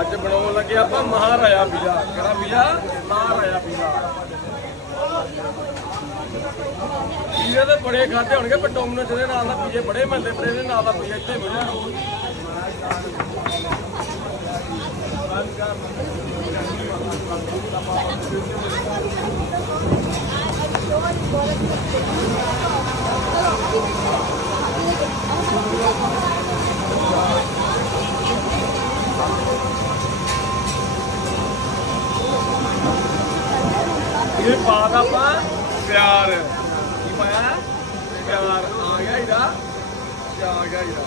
ਅੱਜ ਬਣਾਉਣ ਲੱਗੇ ਆਪਾਂ ਮਹਾਰਾਜਾ ਪੀਜ਼ਾ ਕਿਹੜਾ ਪੀਜ਼ਾ ਮਹਾਰਾਜਾ ਪੀਜ਼ਾ ਪੀਲੇ ਤੇ ਬੜੇ ਖਾਦੇ ਹੋਣਗੇ, ਪਰ ਡੋਮਿਨੋਜ਼ ਦੇ ਨਾਲ ਦਾ ਪੀਜ਼ੇ ਬੜੇ ਮਿਲਦੇ, ਪਰ ਇਹਦੇ ਨਾਲ ਦਾ ਪੀਜ਼ਾ ਇੱਥੇ ਮਿਲਿਆ। ਇਹ ਬਾਤ ਆਪਾਂ ਪਿਆਰ ਕੀ ਪਾਇਆ? ਪਿਆਰ। ਆ ਗਿਆ ਇਹਦਾ। ਆ ਗਿਆ ਇਹਦਾ।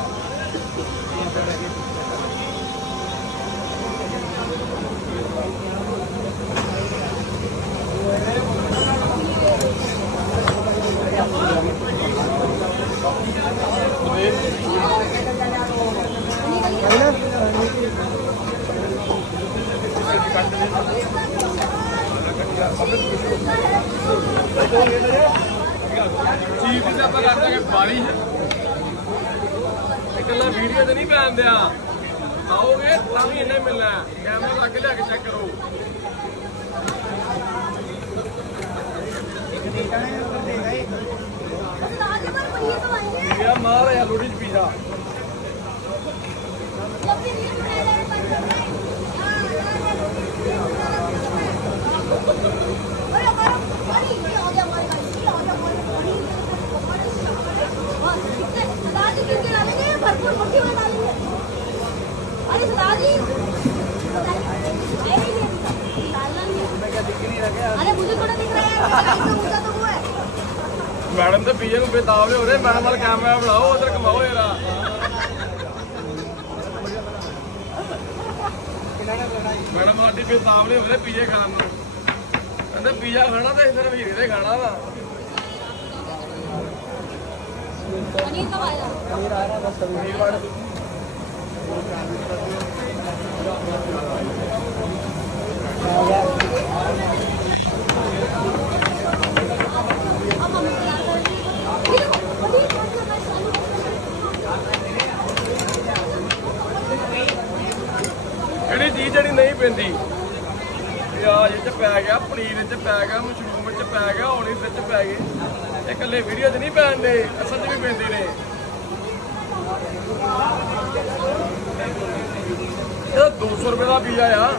ਚੀਜ਼ ਦੀ ਆਪਾਂ ਕਰ ਦਾਂਗੇ ਬਾਲੀ ਇਕੱਲਾ ਵੀਡੀਓ ਤੇ ਨਹੀਂ ਪੈਣ ਦਿਆ। ਆਓਗੇ ਤਾਂ ਵੀ ਇਹਨੇ ਮਿਲਣਾ ਕੈਮਰਾ ਲੱਗ ਲਿਆ ਕੇ ਚੈੱਕ ਕਰੋ। ਇੱਕ ਦੀ ਕਹੇ ਉੱਤੇ ਦੇਗਾ ਇੱਕ ਲਾ ਕੇ ਪਰ ਪਨੀਰ ਕਮਾਈ ਗਿਆ ਮਾਰ ਰਿਹਾ ਲੋੜੀ ਚ ਪੀਜ਼ਾ ਲੱਭੀ ਨਹੀਂ ਬਣਾਇਆ ਪਰ ਤੇ ਪੀਜ਼ੇ ਨੂੰ ਬੇਤਾਬ ਹੋ ਰਹੇ ਮੈਡਮ ਵਾਲ ਕੈਮਰਾ ਬਣਾਓ ਉਧਰ ਕਮਾਓ ਯਾਰਾ ਮੈਡਮ ਸਾਡੀ ਬੇਤਾਬ ਹੋ ਰਹੇ ਪੀਜ਼ੇ ਖਾਣ ਨੂੰ ਕਹਿੰਦੇ ਪੀਜ਼ਾ ਖਾਣਾ ਤੇ ਇਧਰ ਵੀਰੇ ਦੇ ਖਾਣਾ ਵਾ पनीर कब आएगा अब ਚੀਜ਼ ਜਿਹੜੀ ਨਹੀਂ ਪੈਂਦੀ। ਪਿਆਜ਼ ਚ ਪੈ ਗਿਆ, ਪਨੀਰ ਚ ਪੈ ਗਿਆ, ਮਸ਼ਰੂਮ ਚ ਪੈ ਗਿਆ ਔਲਿਵ ਚ ਪੈ ਗਏ। ਇਹ ਇਕੱਲੇ ਵੀਡੀਓ 'ਚ ਨਹੀਂ ਪੈਂਦੇ ਅਸਲ 'ਚ ਵੀ ਪੈਂਦੇ ਨੇ। ਇਹ 200 ਰੁਪਏ ਦਾ ਪੀਜ਼ਾ ਆ।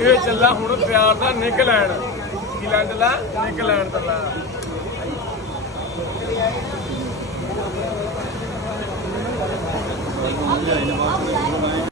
ਇਹ ਚੱਲਾ ਹੁਣ ਪਿਆਰ ਦਾ ਨਿੱਕ ਲੈਣ ਕੀ ਲੈਣ ਚੱਲਾ ਨਿੱਕ ਲੈਣ ਚੱਲਾ 哎，你把那。